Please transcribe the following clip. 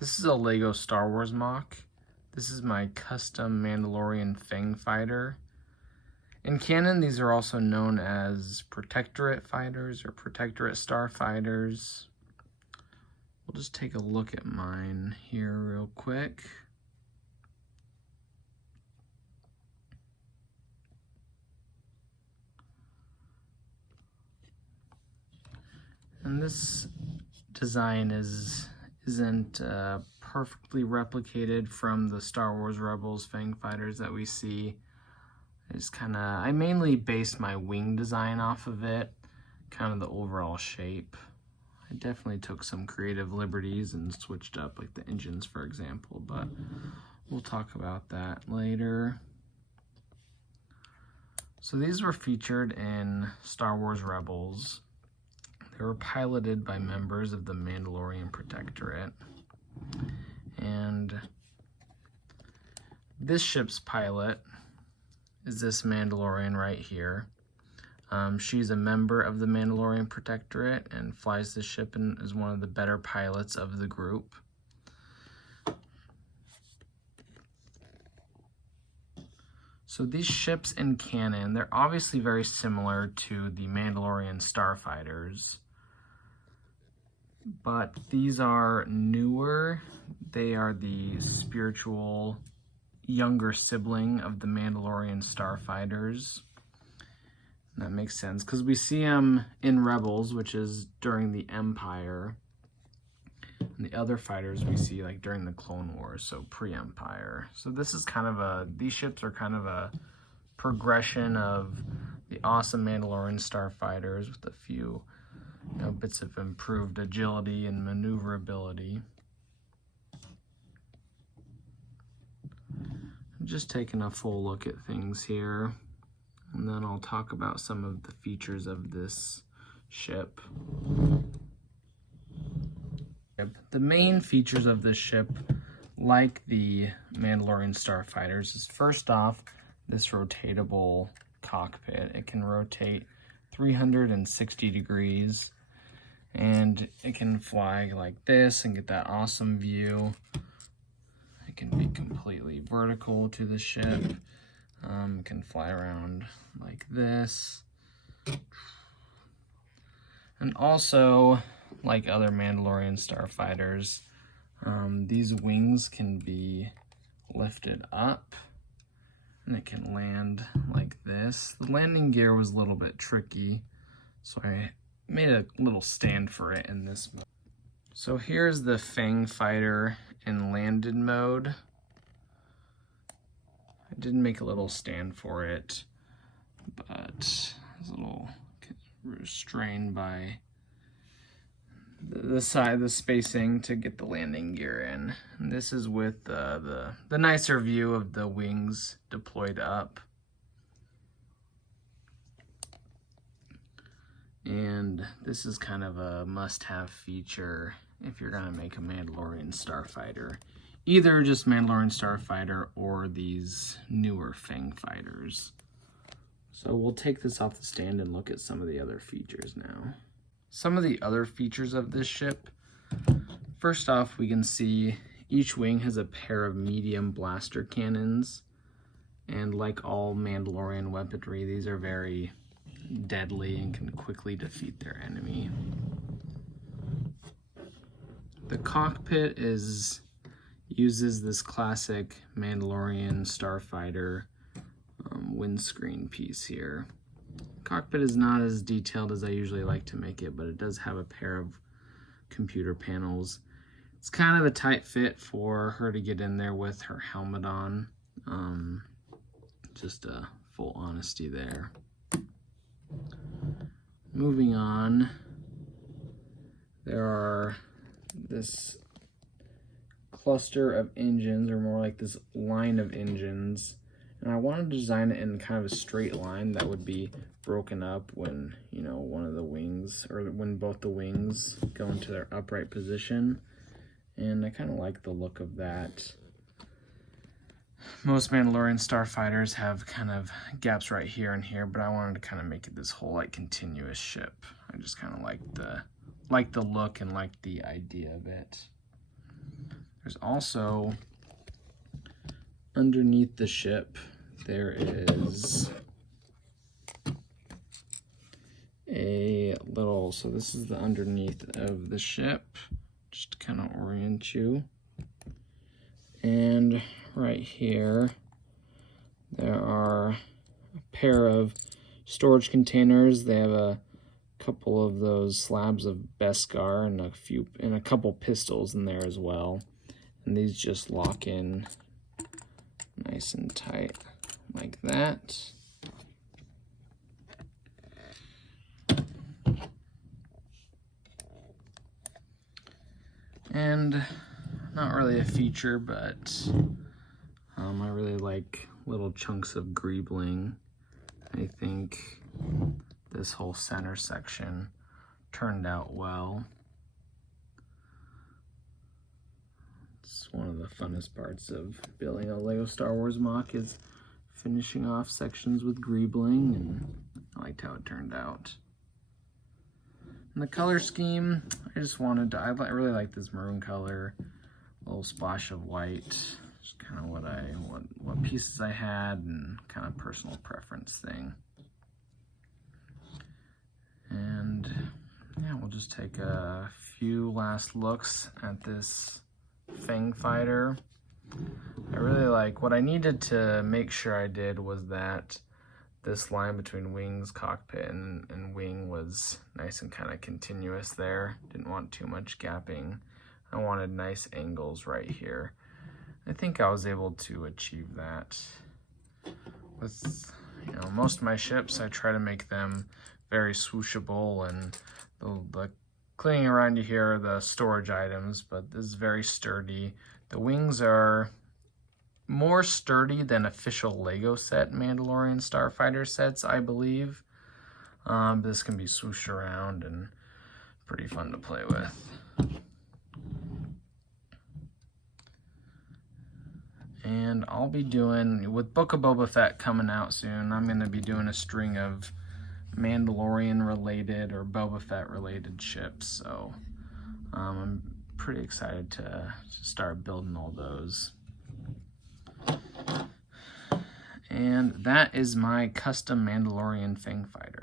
This is a Lego Star Wars MOC. This is my custom Mandalorian Fang fighter. In canon, these are also known as Protectorate fighters or Protectorate starfighters. We'll just take a look at mine here real quick. And this design isn't perfectly replicated from the Star Wars Rebels Fang fighters that we see. I mainly based my wing design off of it, kind of the overall shape. I definitely took some creative liberties and switched up like the engines, for example, but we'll talk about that later. So these were featured in Star Wars Rebels. They were piloted by members of the Mandalorian Protectorate. And this ship's pilot is this Mandalorian right here. She's a member of the Mandalorian Protectorate and flies the ship and is one of the better pilots of the group. So these ships in canon, they're obviously very similar to the Mandalorian starfighters, but these are newer. They are the spiritual younger sibling of the Mandalorian starfighters. And that makes sense because we see them in Rebels, which is during the Empire, and the other fighters we see like during the Clone Wars, so pre-Empire. So this is kind of these ships are kind of a progression of the awesome Mandalorian starfighters with a few bits of improved agility and maneuverability. I'm just taking a full look at things here, and then I'll talk about some of the features of this ship. The main features of this ship, like the Mandalorian starfighters, is first off, this rotatable cockpit. It can rotate 360 degrees, and it can fly like this and get that awesome view. It can be completely vertical to the ship. It can fly around like this. And also, like other Mandalorian starfighters, these wings can be lifted up and it can land like this. The landing gear was a little bit tricky, so I made a little stand for it in this mode. So here's the Fang fighter in landed mode. I did make a little stand for it, but it's a little restrained by the spacing to get the landing gear in. And this is with the nicer view of the wings deployed up. And this is kind of a must-have feature if you're gonna make a Mandalorian starfighter. Either just Mandalorian starfighter or these newer Fang fighters. So we'll take this off the stand and look at some of the other features now. Some of the other features of this ship. First off, we can see each wing has a pair of medium blaster cannons. And like all Mandalorian weaponry, these are very deadly and can quickly defeat their enemy. The cockpit uses this classic Mandalorian starfighter windscreen piece here. Cockpit is not as detailed as I usually like to make it, but it does have a pair of computer panels. It's kind of a tight fit for her to get in there with her helmet on. Just a full honesty there. Moving on, there are this cluster of engines, or more like this line of engines, and I wanted to design it in kind of a straight line that would be broken up when, one of the wings, or when both the wings go into their upright position, and I kind of like the look of that. Most Mandalorian starfighters have kind of gaps right here and here, but I wanted to kind of make it this whole like continuous ship. I just kind of like the look and like the idea of it. also, underneath the ship, there is a little, so this is the underneath of the ship, just to kind of orient you. And right here, there are a pair of storage containers. They have a couple of those slabs of Beskar and a couple pistols in there as well. And these just lock in nice and tight like that. And not really a feature, but I really like little chunks of greebling. I think this whole center section turned out well. It's one of the funnest parts of building a Lego Star Wars MOC is finishing off sections with greebling, and I liked how it turned out. And the color scheme, I just wanted to, I really like this maroon color, a little splash of white, just kind of what pieces I had, and kind of personal preference thing. And yeah, we'll just take a few last looks at this Fang fighter. I really like, what I needed to make sure I did was that this line between wings, cockpit, and wing was nice and kind of continuous there. Didn't want too much gapping. I wanted nice angles right here. I think I was able to achieve that. With, you know, most of my ships, I try to make them very swooshable, and the clinging around you here are the storage items, but this is very sturdy. The wings are more sturdy than official Lego set Mandalorian Starfighter sets, I believe. This can be swooshed around and pretty fun to play with. And I'll be doing, with Book of Boba Fett coming out soon, I'm going to be doing a string of Mandalorian related or Boba Fett related ships. So I'm pretty excited to start building all those. And that is my custom Mandalorian Fang fighter.